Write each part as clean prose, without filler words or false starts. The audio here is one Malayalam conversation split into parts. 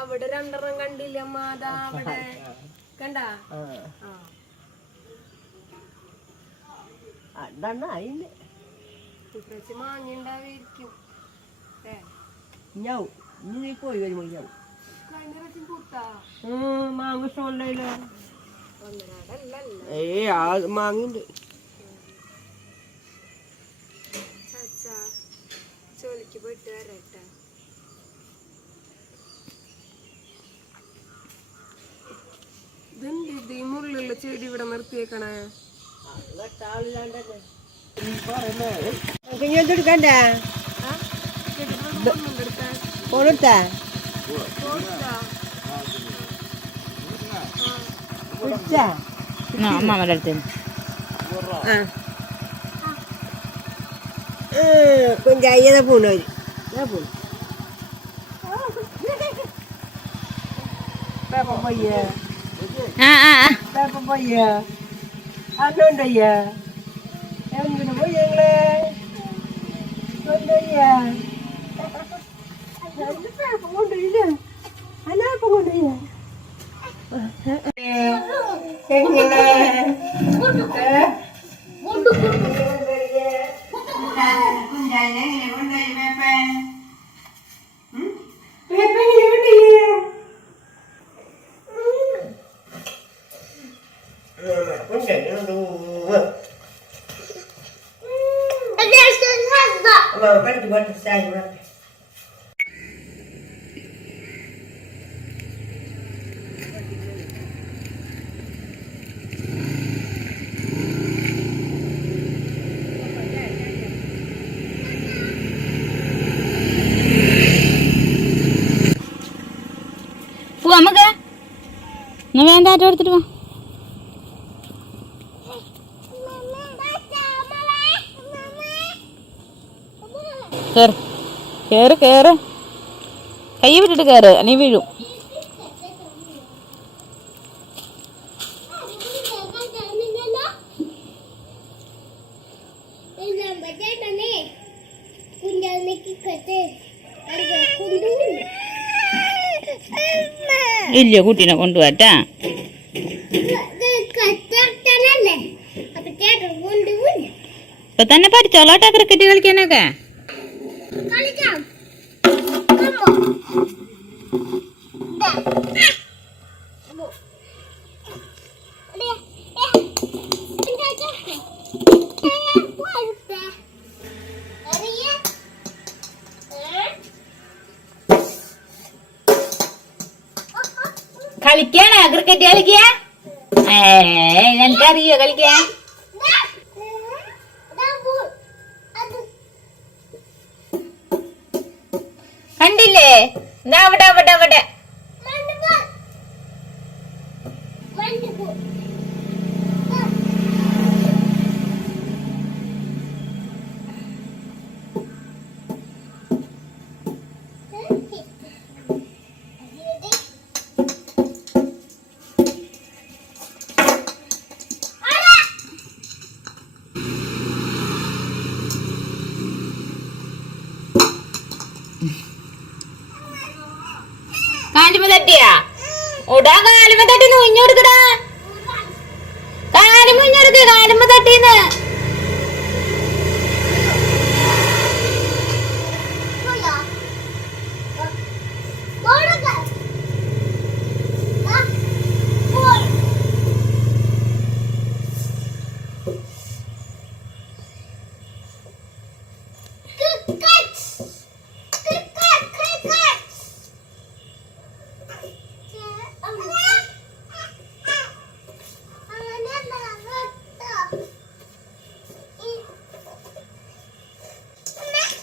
അവിടെ രണ്ടെണ്ണം കണ്ടില്ല മാതാ അവിടെ കണ്ടാ മാങ്ങിണ്ടാവായിരിക്കും പോയി വരുമ്പോ മാങ്ങ ഇഷ്ടമല്ലോ മാങ്ങിണ്ട് ജോലിക്ക് പോയിട്ട് വരട്ടെ. ഇതെന്ത് ഈ മുള്ളുള്ള ചെടി ഇവിടെ നിർത്തിയേക്കണേ? എടുക്കണ്ടേ കൊടുത്താ അമ്മമ്മയുടെ അടുത്ത് കുഞ്ചായിനെ പോണോ അതുണ്ടയ്യ എന്തിനു പോയി ഞങ്ങള് കൊണ്ടില്ല അനാപ്പം കൊണ്ടില്ല എങ്ങനെ നമുക്ക് വേണ്ട ആറ്റോ എടുത്തിട്ട് പോ. കേറ് കേറ് കേറ് കൈ വിട്ടിട്ട് കേറ് നീ വീഴും. ഇല്ല കുട്ടീനെ കൊണ്ടുപോറ്റാ. ഇപ്പൊ തന്നെ പഠിച്ചോളാട്ടാ ക്രിക്കറ്റ് കളിക്കാനൊക്കെ. കളിക്കാണോ ക്രിക്കറ്റ് കളിക്കാ? എനിക്കറിയോ കളിക്കാ? കണ്ടില്ലേ അവിടെ അവിടെ അവിടെ കാലുമ തട്ടിയാ ഓടാ കാലുമ തട്ടി കുഞ്ഞെടുക്കടാ. കാലുമ കുഞ്ഞെടുക്ക കാലുമ തട്ടിന്ന്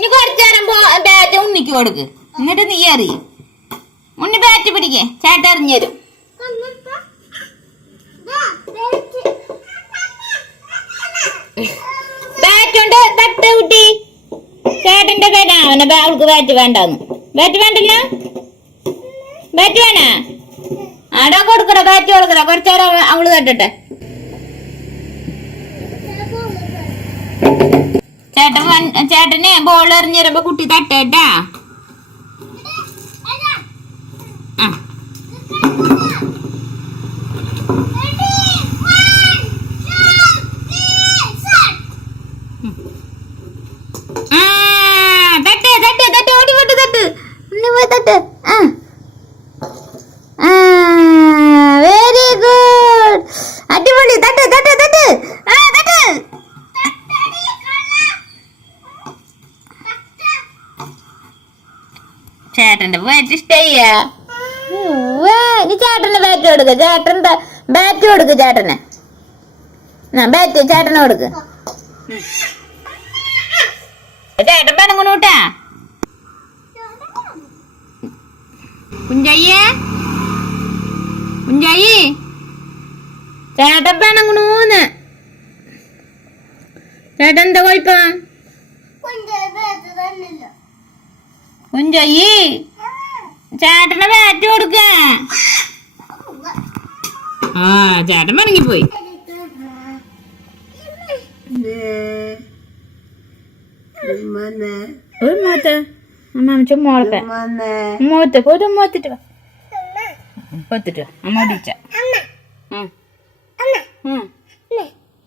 ഇനി കുറച്ചേരം ബാറ്റ് ഉണ്ണിക്ക് കൊടുക്ക്. എന്നിട്ട് നീ അറിയും ഉണ്ണി ബാറ്റ് പിടിക്കേ ചേട്ട എറിഞ്ഞരും. ബാറ്റ് കൊണ്ട് തട്ട് കുട്ടി. ചേട്ടന്റെ പേരാ അവനെ അവൾക്ക് ബാറ്റ് വേണ്ടെന്ന്. ബാറ്റ് വേണ്ടല്ലോ. ബാറ്റ് വേണ ആടാ കൊടുക്കട ബാറ്റ് കൊടുക്കട. കുറച്ചേരം അവള് തട്ടട്ടെ. ചേട്ടന് ബോൾ എറിഞ്ഞ് വരുമ്പോ കുട്ടി തട്ടേട്ടാ. തട്ട് തട്ട് തട്ട് ഓടി പോട്ട് തട്ട് പോയി തട്ട്. വെരി ഗുഡ്, അടിപൊളി. തട്ട് തട്ട് തട്ട് തട്ട്. ചേട്ടന്റെ ബാറ്റ് ഇഷ്ടയ്യ. ഇനി ചേട്ടന്റെ ബാറ്റ് കൊടുക്ക. ചേട്ടന്റെ ബാറ്റ് കൊടുക്ക്. ചേട്ടന് ബാറ്റ് ചേട്ടന് കൊടുക്ക്. ചേട്ടൻ പെണങ്ങണൂട്ടാ. കുഞ്ചയ്യേ, കുഞ്ചായി, ചേട്ടൻ പെണങ്ങണൂന്ന്. ചേട്ടൻ എന്താ കുഴപ്പം? കുഞ്ചയ്യി, ചേട്ടന്റെ ബാറ്റ് കൊടുക്ക. ചേട്ടൻ പെണങ്ങിപ്പോയി. ഒരു മോത്ത് അമ്മ മോളത്തെ മോത്ത് പോയിട്ട് മോത്തിട്ട് പൊത്തിട്ട് അമ്മ ഒടിച്ച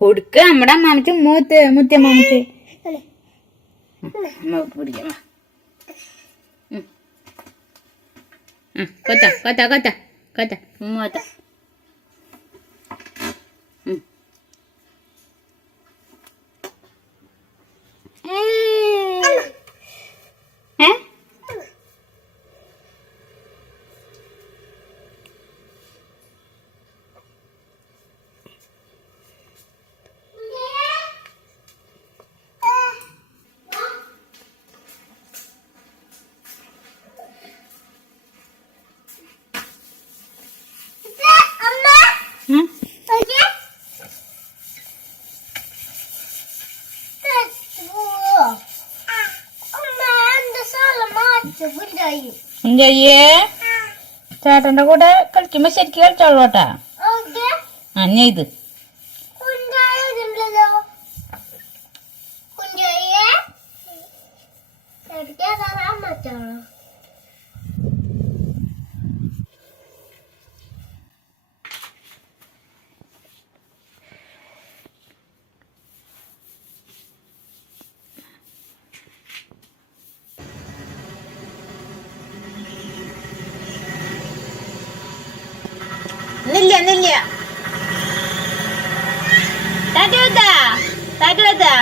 കൊടുക്ക. നമ്മുടെ അമ്മാമച്ച മൂത്ത് മുത്തിയമ്മാമച്ച് പിടിക്കാം. കൊത്ത കൊത്ത കൊത്ത കൊത്ത മൂത്ത. കുഞ്ചയ്യേ, ചേട്ടന്റെ കൂടെ കളിക്കുമ്പോ ശരിക്കും കളിച്ചോളൂട്ടാ. അന്നെ ഇത് നില്ല നില്ല. That വെത്താ, that വെത്താ.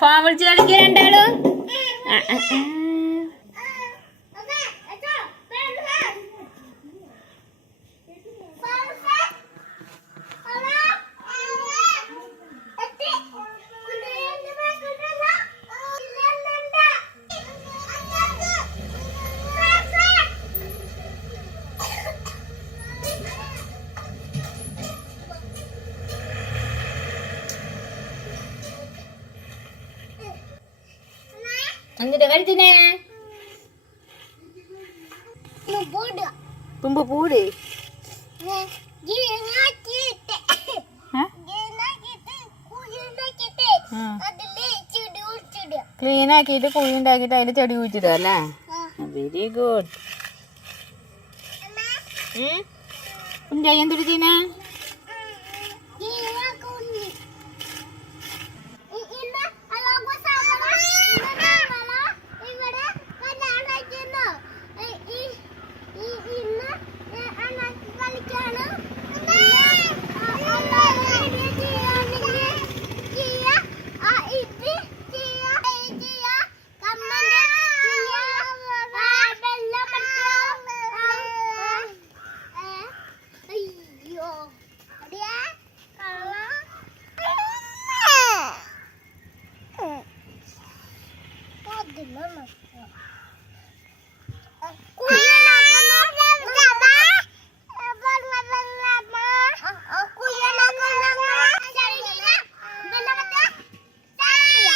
ഫോൺ വിളിച്ച് കളിക്കുക രണ്ടാളും. എന്നിട്ട് കളിച്ചേ തുമ്പ പൂട്. ക്ലീൻ ആക്കിയിട്ട് കുഴി ഉണ്ടാക്കിയിട്ട് അതിൽ ചെടി കുഴിച്ചിടുക അല്ലേ? Very good. കുഞ്ചായി എന്തൊരു ചെയ്യുന്നേ?